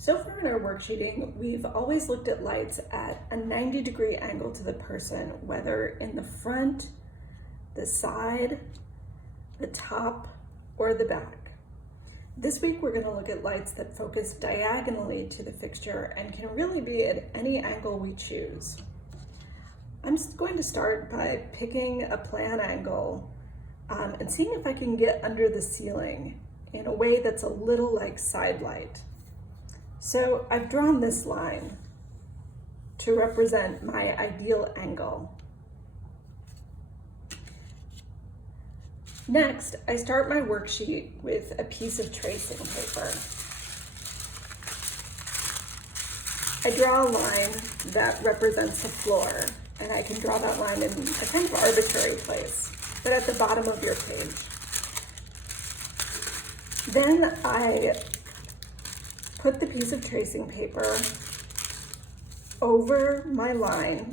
So far in our worksheeting, we've always looked at lights at a 90-degree angle to the person, whether in the front, the side, the top, or the back. This week, we're going to look at lights that focus diagonally to the fixture and can really be at any angle we choose. I'm just going to start by picking a plan angle and seeing if I can get under the ceiling in a way that's a little like side light. So I've drawn this line to represent my ideal angle. Next, I start my worksheet with a piece of tracing paper. I draw a line that represents the floor, and I can draw that line in a kind of arbitrary place, but at the bottom of your page. Then I put the piece of tracing paper over my line,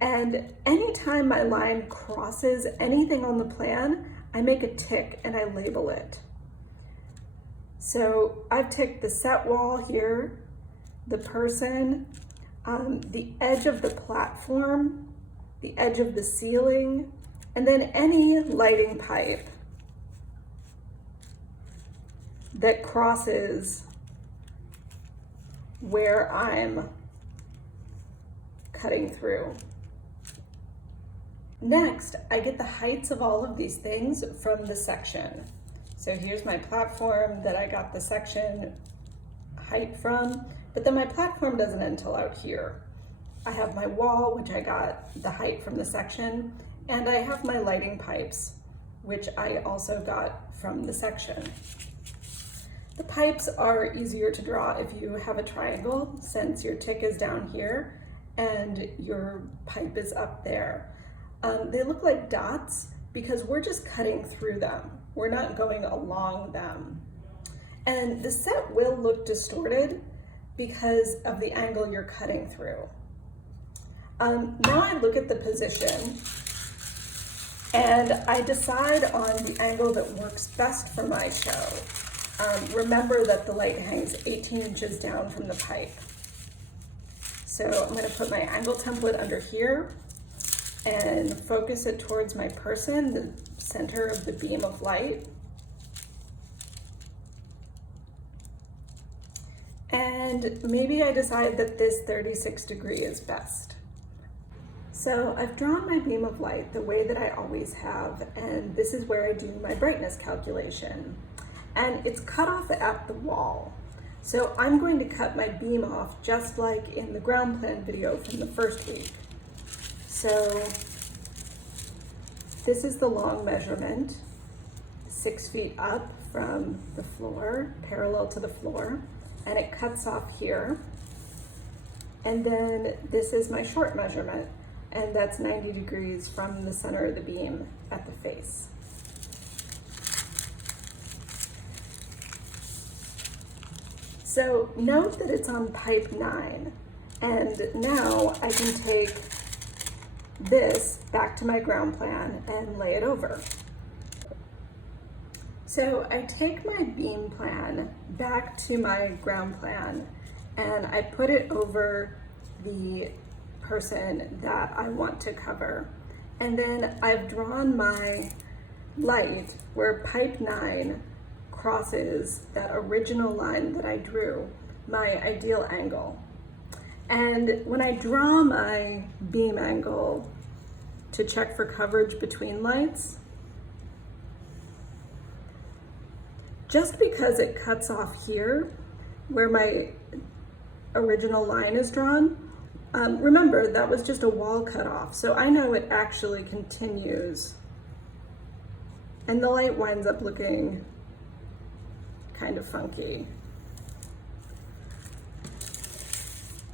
and anytime my line crosses anything on the plan, I make a tick and I label it. So I've ticked the set wall here, the person, the edge of the platform, the edge of the ceiling, and then any lighting pipe that crosses where I'm cutting through. Next, I get the heights of all of these things from the section. So here's my platform that I got the section height from, but then my platform doesn't end until out here. I have my wall, which I got the height from the section, and I have my lighting pipes, which I also got from the section. The pipes are easier to draw if you have a triangle, since your tick is down here and your pipe is up there. They look like dots because we're just cutting through them. We're not going along them. And the set will look distorted because of the angle you're cutting through. Now I look at the position and I decide on the angle that works best for my show. Remember that the light hangs 18 inches down from the pipe. So I'm going to put my angle template under here and focus it towards my person, the center of the beam of light. And maybe I decide that this 36 degree is best. So I've drawn my beam of light the way that I always have, and this is where I do my brightness calculation. And it's cut off at the wall. So I'm going to cut my beam off just like in the ground plan video from the first week. So this is the long measurement, 6 feet up from the floor, parallel to the floor, and it cuts off here. And then this is my short measurement, and that's 90 degrees from the center of the beam at the face. So note that it's on pipe 9, and now I can take this back to my ground plan and lay it over. So I take my beam plan back to my ground plan and I put it over the person that I want to cover. And then I've drawn my light where pipe 9 crosses that original line that I drew, my ideal angle. And when I draw my beam angle to check for coverage between lights, just because it cuts off here where my original line is drawn, remember that was just a wall cut off, so I know it actually continues and the light winds up looking kind of funky.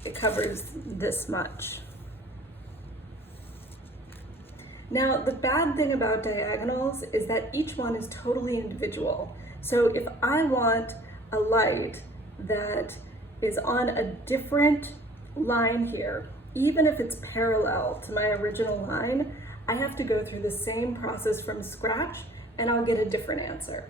It covers this much. Now, the bad thing about diagonals is that each one is totally individual. So if I want a light that is on a different line here, even if it's parallel to my original line, I have to go through the same process from scratch and I'll get a different answer.